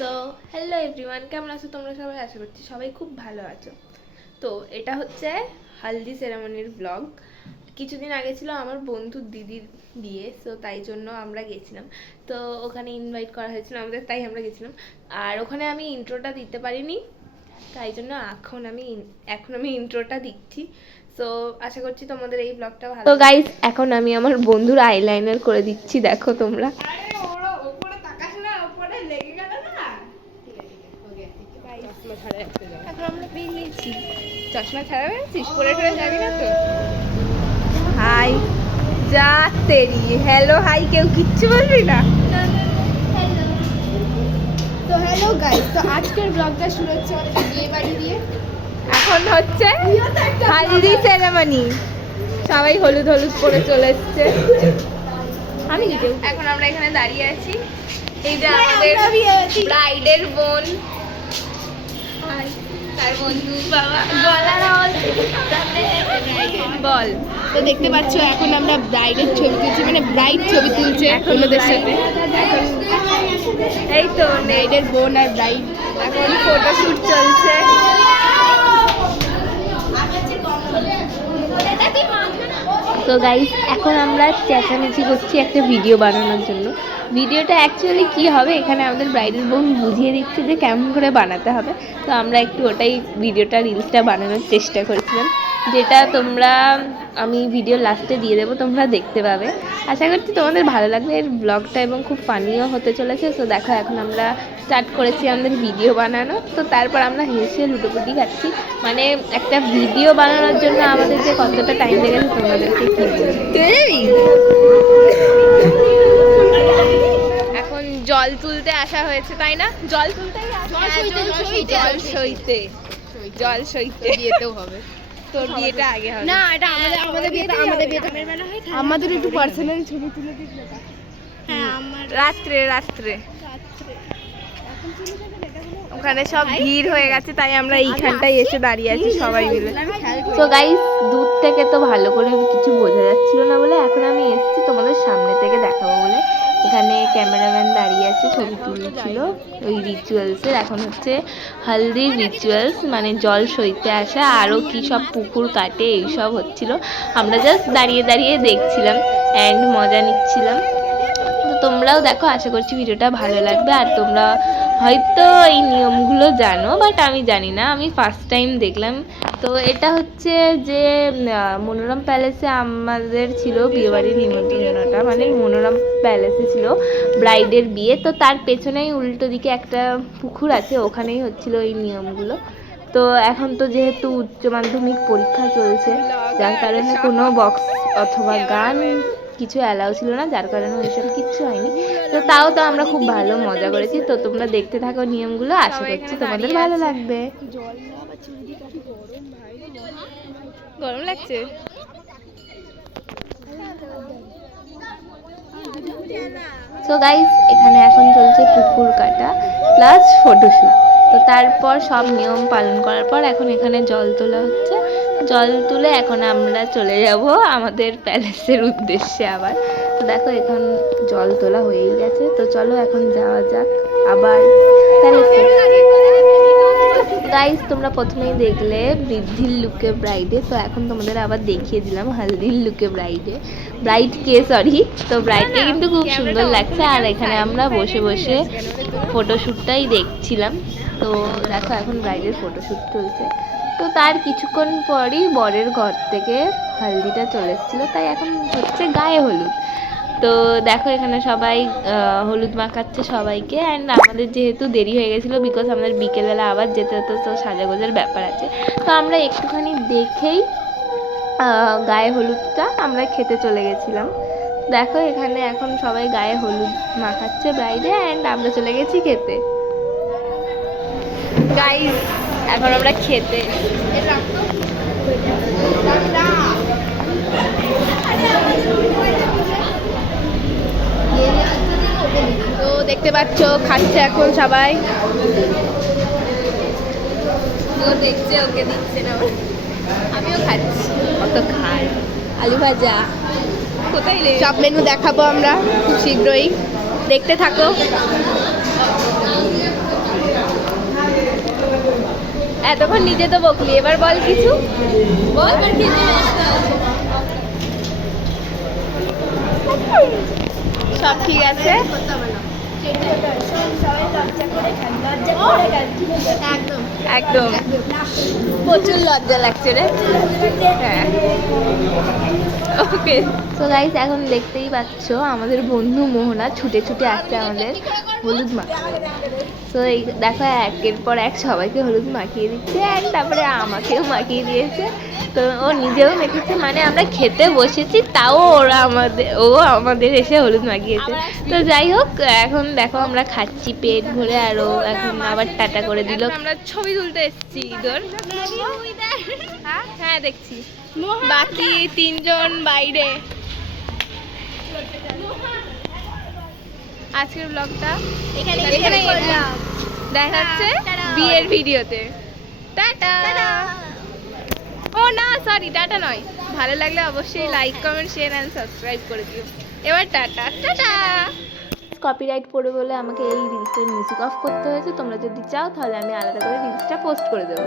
তো hello everyone, কেমন আছো তোমরা সবাই? আশা করছি সবাই খুব ভালো আছো। তো এটা হচ্ছে হালদি সেরেমনির ব্লগ। কিছুদিন আগে ছিল আমার বন্ধুর দিদির বিয়ে, তো তাই জন্য আমরা গেছিলাম। তো ওখানে ইনভাইট করা হয়েছিল আমাদের, তাই আমরা গেছিলাম। আর ওখানে আমি ইন্ট্রোটা দিতে পারিনি, তাই জন্য এখন আমি ইন্ট্রোটা দিচ্ছি। তো আশা করছি তোমাদের এই ব্লগটা ভালো। তো গাইস, এখন আমি আমার বন্ধুর আইলাইনার করে দিচ্ছি, দেখো তোমরা। এখন আমরা বেরিয়েছি। চশমা ছাড়া বেরিয়েছিস, পরে টরে যাবি না তো? হাই যা তেরি, হ্যালো হাই, কেউ কিচ্ছু বলবি না? তো হ্যালো গাইস, তো আজকের ব্লগটা শুরু হচ্ছে আমাদের বিয়ে বাড়ি দিয়ে। এখন হচ্ছে হালদি সেরেমনি, সবাই হলুদ হলুদ করে চলে এসছে। আমি নিজেও। এখন আমরা এখানে দাঁড়িয়ে আছি, এই যে আমাদের ব্রাইডের বোন তার বন্ধু, বাবা গলার আওয়াজ বল। তো দেখতে পাচ্ছ এখন আমরা ব্রাইডের ছবি তুলছি, মানে ব্রাইড ছবি তুলছে এখন ওদের সাথে। এই তো ব্রাইডের বোন আর ব্রাইড এখন ফটোশুট চলছে। তো গাইস, এখন আমরা চেঁচামেচি করছি একটা ভিডিও বানানোর জন্য। ভিডিওটা অ্যাকচুয়ালি কি হবে, এখানে আমাদের ব্রাইডের বোন বুঝিয়ে দিচ্ছে যে কেমন করে বানাতে হবে। তো আমরা একটু ওটাই ভিডিওটা রিলসটা বানানোর চেষ্টা করেছিলাম, যেটা আমি ভিডিও লাস্টে দিয়ে দেবো, তোমরা দেখতে পাবে। আশা করছি তোমাদের ভালো লাগবে এর ব্লগটা, এবং খুব ফানিও হতে চলেছে। তো দেখো, এখন আমরা স্টার্ট করেছি আমাদের ভিডিও বানানো। তো তারপর আমরা হেসে লুটোপুটি খাচ্ছি। মানে একটা ভিডিও বানানোর জন্য আমাদের যে কতটা টাইম লেগেছে তোমাদেরকে কি বলবো। এখন জল তুলতে আসা হয়েছে, তাই না? জল তুলতেই জল সইতে বিয়েতেও হবে। তোর বিয়েটা আগে হবে না, এটা আমাদের বিয়েতে আমাদের একটু পার্সোনাল ছবি তুলে দিই। হ্যাঁ, আমার রাত্রে ওখানে সব ভিড় হয়ে গেছে, তাই আমরা এইখানটায় এসে দাঁড়িয়ে আছি সবাই মিলে। তো গাইস, দূর থেকে তো ভালো করে কিছু বোঝা যাচ্ছিল না বলে এখন আমি এসেছি তোমাদের সামনে থেকে দেখাবো বলে। এখানে ক্যামেরাম্যান দাঁড়িয়ে আছে, ছবি তুলছিল ওই রিচুয়ালসের। এখন হচ্ছে হলদির রিচুয়ালস, মানে জল সইতে আসা, আরও কী সব পুকুর কাটে এইসব হচ্ছিল। আমরা জাস্ট দাঁড়িয়ে দাঁড়িয়ে দেখছিলাম অ্যান্ড মজা নিচ্ছিলাম। তো তোমরাও দেখো, আশা করছি ভিডিওটা ভালো লাগবে। আর তোমরা হয়তো এই নিয়মগুলো জানো, বাট আমি জানি না, আমি ফার্স্ট টাইম দেখলাম। তো এটা হচ্ছে যে মনোরম প্যালেসে আমাদের ছিল বিয়েবাড়ির নিমন্ত্রণটা, মানে মনোরম প্যালেসে ছিল ব্রাইডের বিয়ে। তো তার পেছনেই উল্টো দিকে একটা পুকুর আছে, ওখানেই হচ্ছিল এই নিয়মগুলো। তো এখন তো যেহেতু উচ্চ মাধ্যমিক পরীক্ষা চলছে, যার কারণে কোনো বক্স অথবা গান কিছু অ্যালাউ ছিল না, যার কারণে ওইসব কিচ্ছু হয়নি। তো তাও তো আমরা খুব ভালো মজা করেছি। তো তোমরা দেখতে থাকো নিয়মগুলো, আশা করছি তোমাদের ভালো লাগবে। গরম লাগছে? সো গাইস, এখানে এখন চলছে পুকুর কাটা প্লাস ফটোশুট। তো তারপর সব নিয়ম পালন করার পর এখন এখানে জল তোলা হচ্ছে। জল তুলে এখন আমরা চলে যাব আমাদের প্যালেসের উদ্দেশ্যে আবার। তো দেখো, এখন জল তোলা হয়েই গেছে। তো চলো এখন যাওয়া যাক আবার প্যালেসে। গাইস, তোমরা প্রথমেই দেখলে বৃদ্ধির লুকে ব্রাইডে, তো এখন তোমাদের আবার দেখিয়ে দিলাম হালদির লুকে ব্রাইডকে সরি। তো ব্রাইডকে কিন্তু খুব সুন্দর লাগছে। আর এখানে আমরা বসে বসে ফটোশ্যুটটাই দেখছিলাম। তো দেখো, এখন ব্রাইডের ফটোশ্যুট চলছে। তো তার কিছুক্ষণ পরই বরের ঘর থেকে হালদিটা চলে এসেছিলো, তাই এখন হচ্ছে গায়ে হলুদ। তো দেখো, এখানে সবাই হলুদ মাখাচ্ছে সবাইকে। অ্যান্ড আমাদের যেহেতু দেরি হয়ে গেছিলো, বিকজ আমাদের বিকেলবেলা আবার যেতে হতো, তো সাজাগোজার ব্যাপার আছে। তো আমরা একটুখানি দেখেই গায়ে হলুদটা আমরা খেতে চলে গেছিলাম। দেখো, এখানে এখন সবাই গায়ে হলুদ মাখাচ্ছে ব্রাইডে, অ্যান্ড আমরা চলে গেছি খেতে। গাইস, এখন আমরা খেতে তো দেখতে পাচ্ছ খাচ্ছে এখন সবাই। ও দেখছে, ওকে দিচ্ছে না, আমিও খাচ্ছি। কত খাই আলু ভাজা, কোথায় সব মেনু দেখাবো আমরা খুব শীঘ্রই, দেখতে থাকো। এতক্ষণ নিজে তো বকলি, এবার বল কিছু বল। সব ঠিক আছে? একদম প্রচুর লজ্জা লাগছে রে। হ্যাঁ ওকে। তো গাইস এখন দেখতেই পাচ্ছ আমাদের বন্ধু মোহনা ছুটে ছুটে আসছে আমাদের হলুদ মাখা। তো এই দেখো একের পর এক সবাইকে হলুদ মাখিয়ে দিচ্ছে, আর তারপরে আমাকেও মাখিয়ে দিয়েছে। তো ও নিজেও মেখেছে, মানে আমরা খেতে বসেছি তাও আমাদের এসে হলুদ মাখিয়েছে। তো যাই হোক, এখন দেখো আমরা খাচ্ছি পেট ভরে, আর ও এখন আবার টাটা করে দিল। আমরা ছবি তুলতে এসেছি ঈদর। হ্যাঁ দেখছি, বাকি তিনজন বাইরে। আজকের ব্লগটা এখানে দেখা হচ্ছে বিয়ের ভিডিওতে। টাটা। ও না সরি, টাটা নয়। ভালো লাগলে অবশ্যই like comment share and subscribe করে দিও। এবার টাটা টাটা। কপিরাইট পড়ে বলে আমাকে এই রিলসটার মিউজিক অফ করতে হয়েছে। তোমরা যদি চাও তাহলে আমি আলাদা করে রিলসটা পোস্ট করে দেবো।